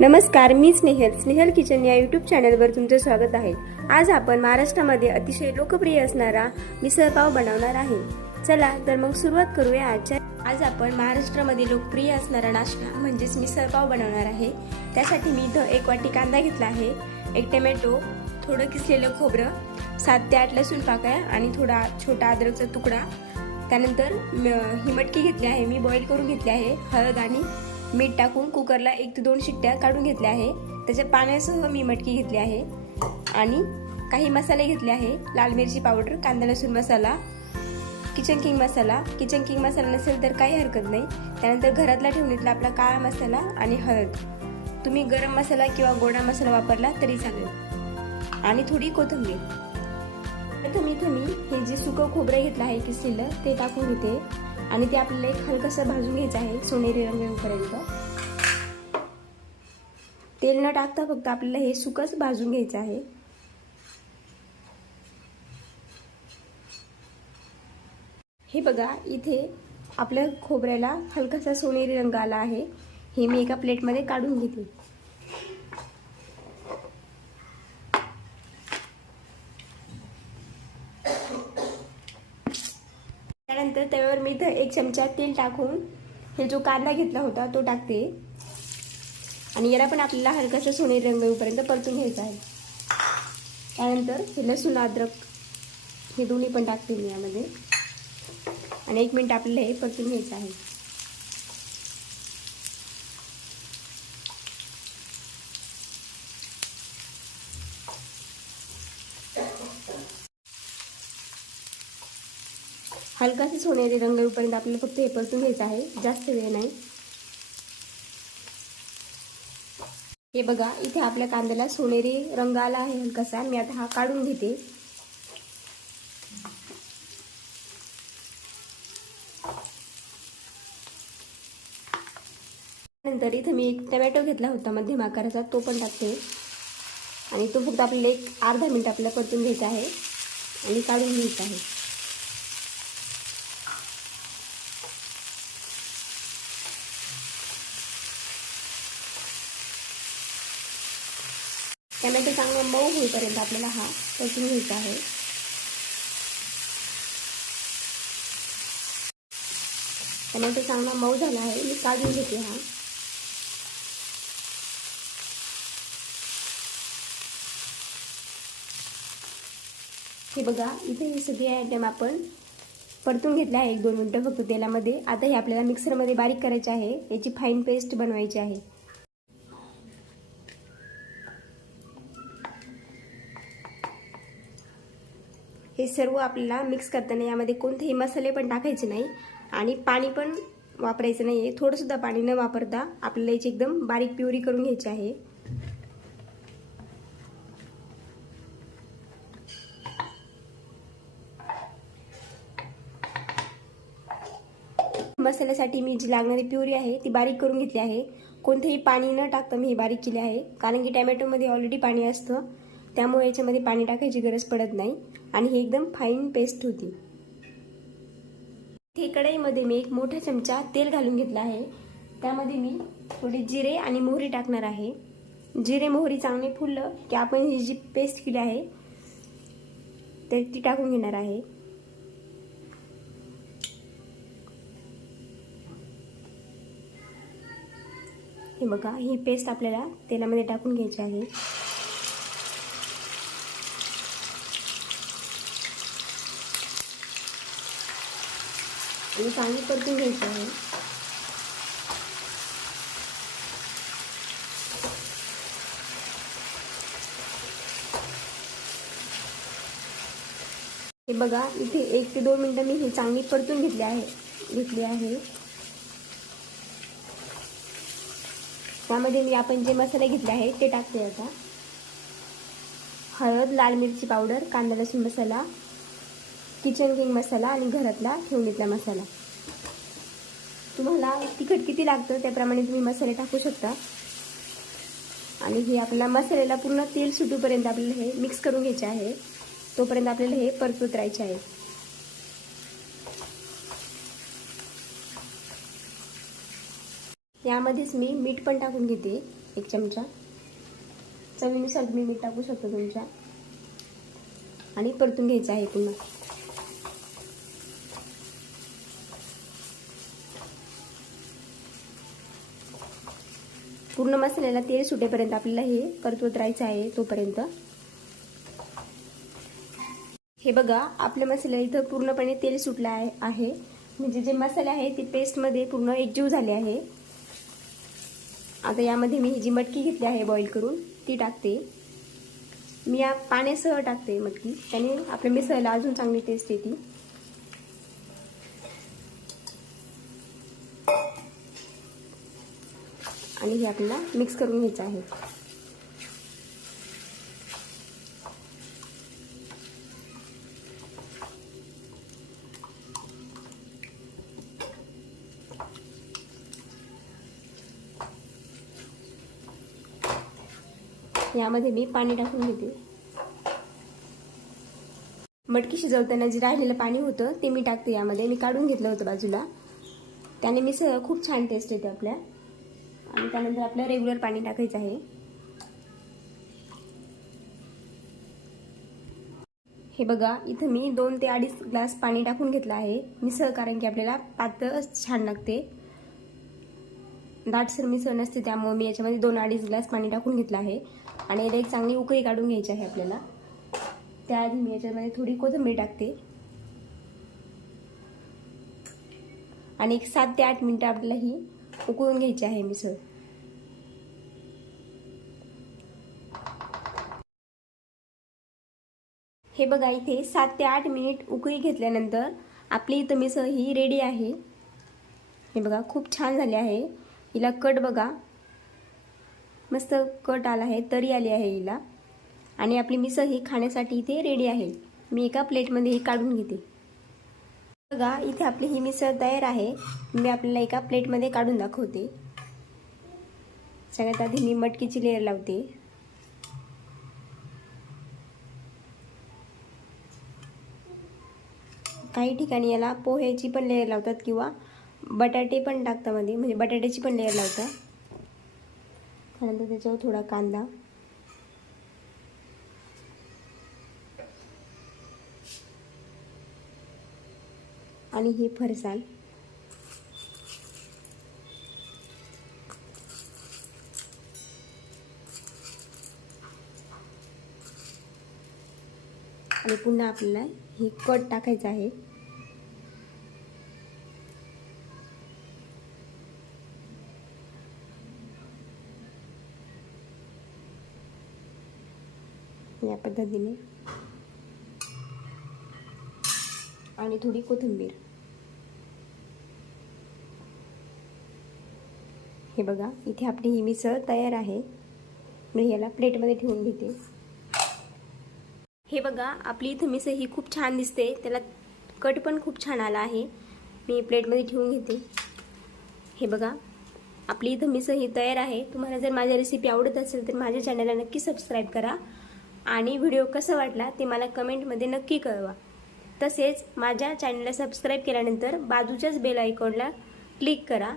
नमस्कार मी स्नेहल. स्नेहल किचन या यूट्यूब चॅनलवर तुमचं स्वागत आहे. आज आपण महाराष्ट्रामध्ये अतिशय लोकप्रिय असणारा मिसळपाव बनवणार आहे. चला तर मग सुरुवात करूया आजच्या. आज आपण महाराष्ट्रामध्ये लोकप्रिय असणारा नाश्ता म्हणजेच मिसळपाव बनवणार आहे. त्यासाठी मी इथं एक वाटी कांदा घेतला आहे एक टमॅटो थोडं किसलेलं खोबरं सात ते आठ लसूण पाकळ्या आणि थोडा छोटा अद्रकचा तुकडा. त्यानंतर म- ही मटकी घेतली आहे मी बॉईल करून घेतली आहे हळद आणि मीठ टाकून कुकरला एक ते दोन शिट्ट्या काढून घेतल्या आहे. त्याच्या पाण्यासह मी मटकी घेतली आहे. आणि काही मसाले घेतले आहे. लाल मिरची पावडर कांदा लसूण मसाला किचन किंग मसाला. किचन किंग मसाला नसेल तर काही हरकत नाही. त्यानंतर घरातला ठेवणीतला आपला काळा मसाला आणि हळद. तुम्ही गरम मसाला किंवा गोडा मसाला वापरला तरी चालेल. आणि थोडी कोथिंबीर. प्रथम इथं मी हे जे सुकं खोबरं घेतलं आहे किसलेलं ते टाकून घेते. आणि ते आपल्याला एक हलकंसं भाजून घ्यायचं आहे सोनेरी रंग येऊपर्यंत. तेल न टाकता फक्त आपल्याला हे सुकच भाजून घ्यायचं आहे. हे बघा इथे आपल्या खोबऱ्याला हलकासा सोनेरी रंग आला आहे. हे मी एका प्लेटमध्ये काढून घेते. त्यानंतर त्यावर मी इथं एक चमचा तेल टाकून हे जो कांदा घेतला होता तो टाकते. आणि याला पण आपल्याला हलकासा सोनेरी रंग येऊपर्यंत परतून घ्यायचा आहे. त्यानंतर हे लसूण अद्रक हे दोन्ही पण टाकते मी यामध्ये. आणि एक मिनिट आपल्याला हे परतून घ्यायचं आहे. हलकासे सोनेरी रंग येऊपर्यंत आपल्याला फक्त हे परतून घ्यायचं आहे जास्त वेळ नाही. हे बघा इथे आपल्या कांद्याला सोनेरी रंग आला आहे हलकासा. मी आता हा काढून घेते. नंतर इथे मी एक टमॅटो घेतला होता मध्यम आकाराचा. तो पण टाकते. आणि तो फक्त आपल्याला एक अर्धा मिनिट आपल्याला परतून घ्यायचा आहे. आणि काढून घ्यायचा आहे. टमॅटो चांगला मऊ होईपर्यंत आपल्याला हा परतून घ्यायचा आहे. टमॅटो चांगला मऊ झाला आहे. मी काढून घेते हा. हे बघा इथे हे सगळे आयटम आपण परतून घेतले आहे एक दोन मिनटं फक्त तेलामध्ये. आता हे आपल्याला मिक्सरमध्ये बारीक करायचे आहे. याची फाईन पेस्ट बनवायची आहे. हे सर्व आपल्याला मिक्स करताना यामध्ये कोणतेही मसाले पण टाकायचे नाही. आणि पाणी पण वापरायचं नाही आहे थोडंसुद्धा पाणी न वापरता आपल्याला याची एकदम बारीक प्युरी करून घ्यायची आहे. मसाल्यासाठी मी जी लागणारी प्युरी आहे ती बारीक करून घेतली आहे. कोणतेही पाणी न टाकता मी ही बारीक केली आहे. कारण की टॅमॅटोमध्ये ऑलरेडी पाणी असतं. त्यामुळे याच्यामध्ये पाणी टाकायची गरज पडत नाही. आणि ही एकदम फाईन पेस्ट होती. इथे कढईमध्ये मी एक मोठा चमचा तेल घालून घेतला आहे. त्यामध्ये मी थोडी जिरे आणि मोहरी टाकणार आहे. जिरे मोहरी चांगले फुललं की आपण ही जी पेस्ट केली आहे तर ती टाकून घेणार आहे. हे बघा ही पेस्ट आपल्याला तेलामध्ये टाकून घ्यायची आहे. आणि चांगली परतून घ्यायची आहे. हे बघा इथे एक ते दोन मिनटं मी ही चांगली परतून घेतली आहे घेतली आहे. त्यामध्ये मी आपण जे मसाले घेतले आहे ते टाकते आता. हळद लाल मिरची पावडर कांदा लसूण मसाला किचन किंग मसाला आणि घरातला ठेवणीतला मसाला तुम्हाला तिखट किती लागतं त्याप्रमाणे तुम्ही मसाले टाकू शकता. आणि हे आपल्याला मसाल्याला पूर्ण तेल सुटूपर्यंत आपल्याला हे मिक्स करून घ्यायचे आहे. तोपर्यंत आपल्याला हे परतूत राहायचे आहे. यामध्येच मी मीठ पण टाकून घेते एक चमचा. चवीनुसार तुम्ही मीठ टाकू शकता तुमच्या. आणि परतून घ्यायचं आहे पुन्हा. पूर्ण मसाल्याला तेल सुटेपर्यंत आपल्याला हे परतवत राहायचं आहे तोपर्यंत. हे बघा आपल्या मसाल्याला इथं पूर्णपणे तेल सुटलं आहे आहे. म्हणजे जे मसाले आहे ते पेस्टमध्ये पूर्ण एकजीव झाले आहे. आता यामध्ये मी ही जी मटकी घेतली आहे बॉईल करून ती टाकते. मी या पाण्यासह टाकते मटकी. त्याने आपल्या मिसळला अजून चांगली टेस्ट येते. आणि हे आपल्याला मिक्स करून घ्यायचं आहे. यामध्ये मी पाणी टाकून घेते. मटकी शिजवताना जे राहिलेलं पाणी होतं ते मी टाकते यामध्ये. मी काढून घेतलं होतं बाजूला. त्याने मिसळ खूप छान टेस्ट येते आपल्या. आणि त्यानंतर आपलं रेग्युलर पाणी टाकायचं आहे. हे बघा इथं मी दोन ते अडीच ग्लास पाणी टाकून घेतलं आहे. मिसळ कारण की आपल्याला पातळ छान लागते. दाटसर मिसळ नसते त्यामुळे मी याच्यामध्ये दोन अडीच ग्लास पाणी टाकून घेतलं आहे. आणि याला एक चांगली उकळी काढून घ्यायची आहे आपल्याला. त्याआधी मी याच्यामध्ये थोडी कोथिंबीर टाकते. आणि एक सात ते आठ मिनटं आपल्याला ही उकळून घ्यायची आहे मिसळ हे बघा इथे सात ते आठ मिनिट उकळी घेतल्यानंतर आपली इथं मिसळ ही रेडी आहे. हे बघा खूप छान झाली आहे. हिला कट बघा. मस्त कट आला आहे तरी आली आहे हिला. आणि आपली मिसळ ही खाण्यासाठी इथे रेडी आहे. मी एका प्लेटमध्ये ही काढून घेते. बघा इथे आपली ही मिसळ तयार आहे. मी आपल्याला एका प्लेटमध्ये काढून दाखवते. सगळ्यात आधी मी मटकीची लेअर लावते. काही ठिकाणी याला पोह्याची पण लेअर लावतात किंवा बटाटे पण टाकतात मध्ये. म्हणजे बटाट्याची पण लेअर लावतात. त्यानंतर त्याच्यावर थोडा कांदा. आणि ही फरसाण. आणि पुन्हा आपल्याला हे कट टाकायचं आहे. या पद्धतीने. आणि थोडी कोथिंबीर. हे बघा इथे आपली ही मिसळ तयार आहे. मी याला प्लेटमध्ये ठेवून घेते. हे बघा आपली इथं मिसळ ही खूप छान दिसते. त्याला कट पण खूप छान आला आहे. मी प्लेटमध्ये ठेवून घेते. हे बघा आपली इथं मिसळ ही तयार आहे. तुम्हाला जर माझ्या रेसिपी आवडत असेल तर माझ्या चॅनलला नक्की सबस्क्राईब करा. आणि व्हिडिओ कसा वाटला ते मला कमेंटमध्ये नक्की कळवा. तसेच माझ्या चॅनलला सबस्क्राईब केल्यानंतर बाजूच्याच बेल आयकॉनला क्लिक करा.